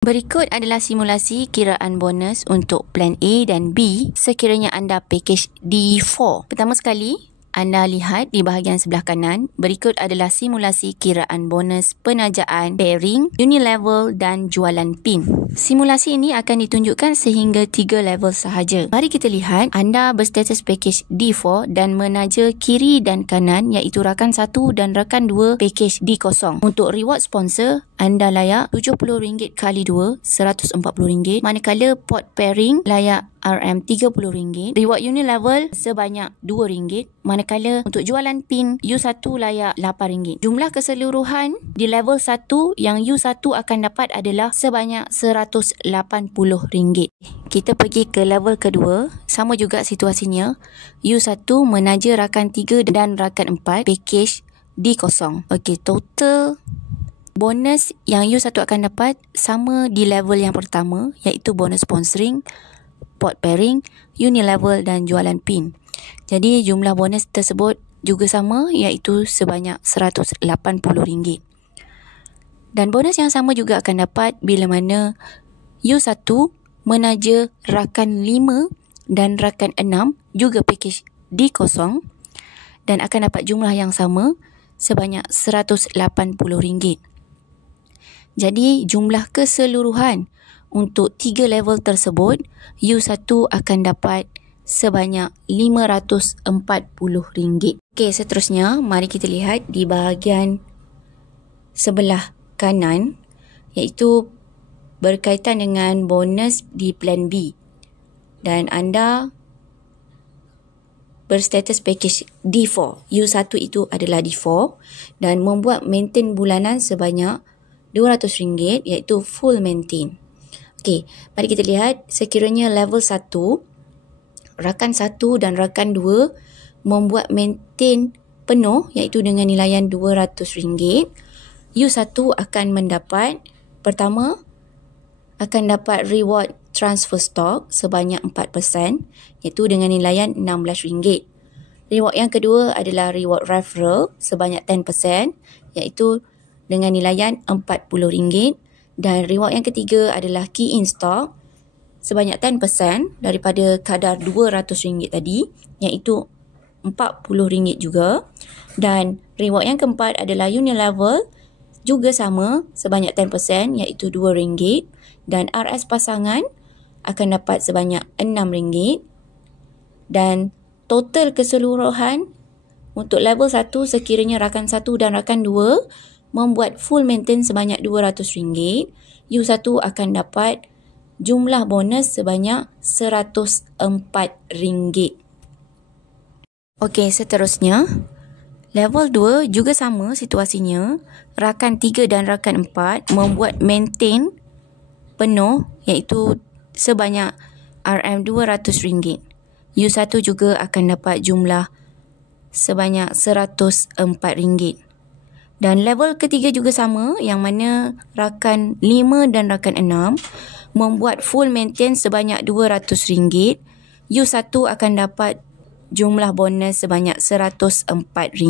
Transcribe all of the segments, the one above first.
Berikut adalah simulasi kiraan bonus untuk plan A dan B sekiranya anda package D4. Pertama sekali, anda lihat di bahagian sebelah kanan, berikut adalah simulasi kiraan bonus penajaan, pairing, unilevel dan jualan pin. Simulasi ini akan ditunjukkan sehingga 3 level sahaja. Mari kita lihat, anda berstatus package D4 dan menaja kiri dan kanan iaitu rakan 1 dan rakan 2 package D0. Untuk reward sponsor, anda layak RM70 kali 2, RM140. Manakala pot pairing layak RM30. Reward unilevel sebanyak RM2. Manakala untuk jualan pin, U1 layak RM8. Jumlah keseluruhan di level 1 yang U1 akan dapat adalah sebanyak RM180. Kita pergi ke level kedua. Sama juga situasinya. U1 menaja rakan 3 dan rakan 4 package D0. Okey, total bonus yang U1 akan dapat sama di level yang pertama iaitu bonus sponsoring, pot pairing, unilevel dan jualan pin. Jadi jumlah bonus tersebut juga sama iaitu sebanyak RM180. Dan bonus yang sama juga akan dapat bila mana U1 menaja rakan 5 dan rakan 6 juga package D0 dan akan dapat jumlah yang sama sebanyak RM180. Jadi jumlah keseluruhan untuk 3 level tersebut, U1 akan dapat sebanyak RM540. Okey, seterusnya mari kita lihat di bahagian sebelah kanan iaitu berkaitan dengan bonus di plan B. Dan anda berstatus package D4. U1 itu adalah D4 dan membuat maintain bulanan sebanyak RM200 iaitu full maintain. Okey, mari kita lihat sekiranya level 1, rakan 1 dan rakan 2 membuat maintain penuh iaitu dengan nilaian RM200, U1 akan mendapat, pertama, akan dapat reward transfer stock sebanyak 4% iaitu dengan nilaian RM16. Reward yang kedua adalah reward referral sebanyak 10% iaitu dengan nilaian RM40. Dan reward yang ketiga adalah key in stock sebanyak 10% daripada kadar RM200 tadi iaitu RM40 juga. Dan reward yang keempat adalah unilevel juga sama sebanyak 10% iaitu RM2. Dan RS pasangan akan dapat sebanyak RM6. Dan total keseluruhan untuk level 1 sekiranya rakan 1 dan rakan 2 membuat full maintain sebanyak RM200, U1 akan dapat jumlah bonus sebanyak RM104. Okey, seterusnya level 2 juga sama situasinya. Rakan 3 dan rakan 4 membuat maintain penuh iaitu sebanyak RM200. U1 juga akan dapat jumlah sebanyak RM104. Dan level ketiga juga sama yang mana rakan 5 dan rakan 6 membuat full maintain sebanyak RM200. U1 akan dapat jumlah bonus sebanyak RM104.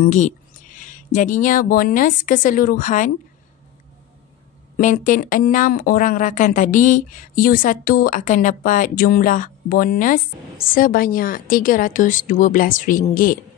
Jadinya bonus keseluruhan maintain 6 orang rakan tadi, U1 akan dapat jumlah bonus sebanyak RM312.